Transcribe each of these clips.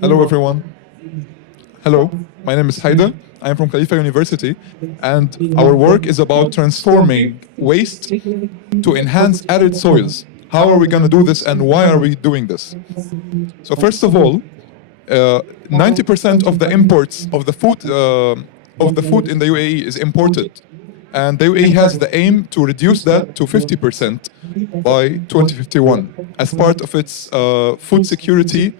Hello, everyone. Hello, my name is Hidar. I am from Khalifa University, and our work is about transforming waste to enhance arid soils. How are we going to do this, and why are we doing this? So first of all, 90% of the imports of the food in the UAE is imported, and the UAE has the aim to reduce that to 50% by 2051 as part of its food security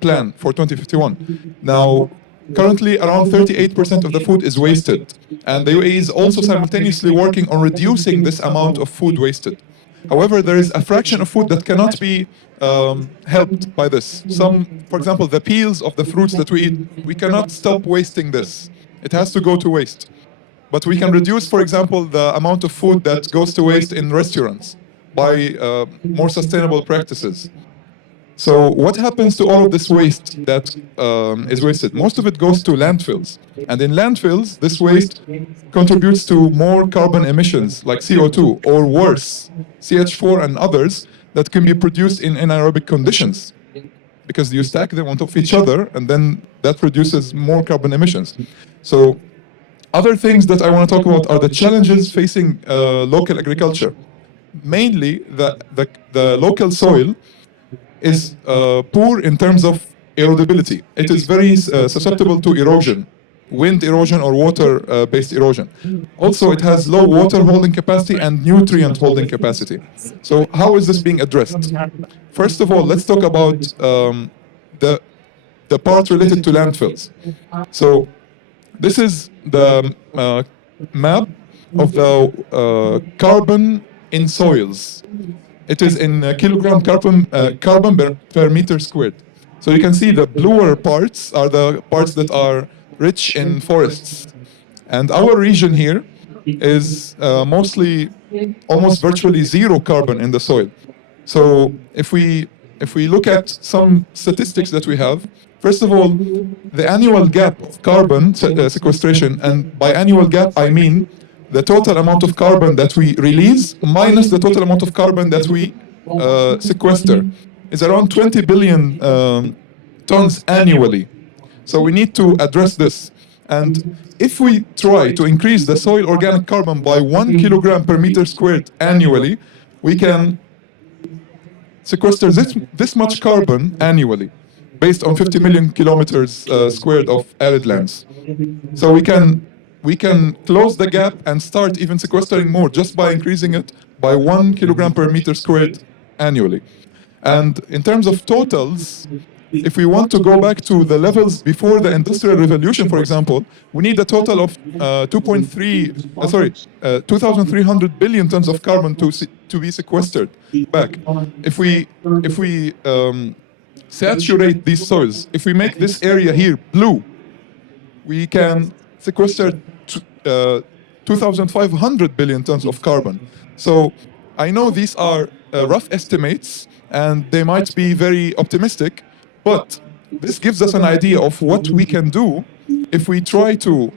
plan for 2051. Now, currently around 38% of the food is wasted, and the UAE is also simultaneously working on reducing this amount of food wasted. However, there is a fraction of food that cannot be helped by this. For example, the peels of the fruits that we eat, we cannot stop wasting this. It has to go to waste. But we can reduce, for example, the amount of food that goes to waste in restaurants by more sustainable practices. So what happens to all of this waste that is wasted? Most of it goes to landfills. And in landfills, this waste contributes to more carbon emissions, like CO2, or worse, CH4 and others, that can be produced in anaerobic conditions. Because you stack them on top of each other, and then that produces more carbon emissions. So other things that I want to talk about are the challenges facing local agriculture. Mainly, the local soil is poor in terms of erodibility. It is very susceptible to erosion, wind erosion or water-based erosion. Also, it has low water holding capacity and nutrient holding capacity. So how is this being addressed? First of all, let's talk about the part related to landfills. So this is the map of the carbon in soils. It is in kilogram carbon per meter squared. So you can see the bluer parts are the parts that are rich in forests. And our region here is mostly, almost virtually zero carbon in the soil. So if we look at some statistics that we have, first of all, the annual gap of carbon sequestration, and by annual gap I mean the total amount of carbon that we release minus the total amount of carbon that we sequester, is around 20 billion tons annually. So we need to address this. And if we try to increase the soil organic carbon by 1 kilogram per meter squared annually, we can sequester this much carbon annually, based on 50 million kilometers squared of arid lands. So we can close the gap and start even sequestering more just by increasing it by 1 kilogram per meter squared annually. And in terms of totals, if we want to go back to the levels before the Industrial Revolution, for example, we need a total of 2,300 billion tons of carbon to be sequestered back. If we saturate these soils, if we make this area here blue, we can sequester 2,500 billion tons of carbon. So I know these are rough estimates, and they might be very optimistic, but this gives us an idea of what we can do if we try to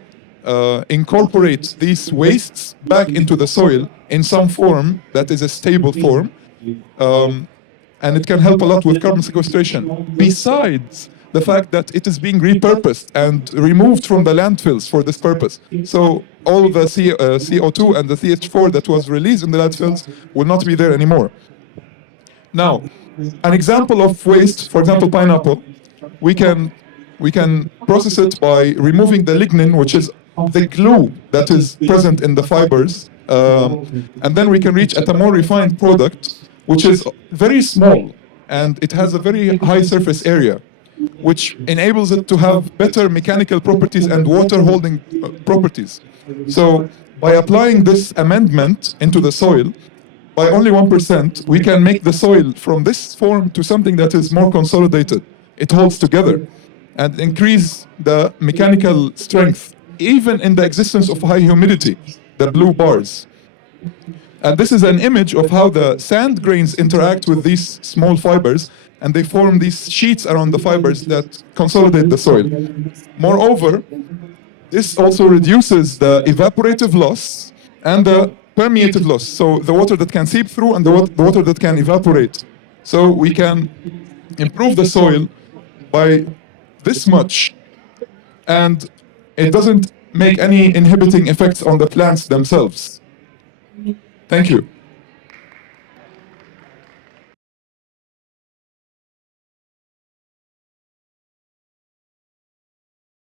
incorporate these wastes back into the soil in some form that is a stable form, and it can help a lot with carbon sequestration. Besides the fact that it is being repurposed and removed from the landfills for this purpose. So all the CO2 and the CH4 that was released in the landfills will not be there anymore. Now, an example of waste, for example, pineapple, we can process it by removing the lignin, which is the glue that is present in the fibers, and then we can reach at a more refined product, which is very small, and it has a very high surface area, which enables it to have better mechanical properties and water holding properties. So by applying this amendment into the soil, by only 1%, we can make the soil from this form to something that is more consolidated. It holds together and increase the mechanical strength, even in the existence of high humidity, the blue bars. And this is an image of how the sand grains interact with these small fibers, and they form these sheets around the fibers that consolidate the soil. Moreover, this also reduces the evaporative loss and the permeative loss, so the water that can seep through and the water that can evaporate. So we can improve the soil by this much, and it doesn't make any inhibiting effects on the plants themselves. Thank you.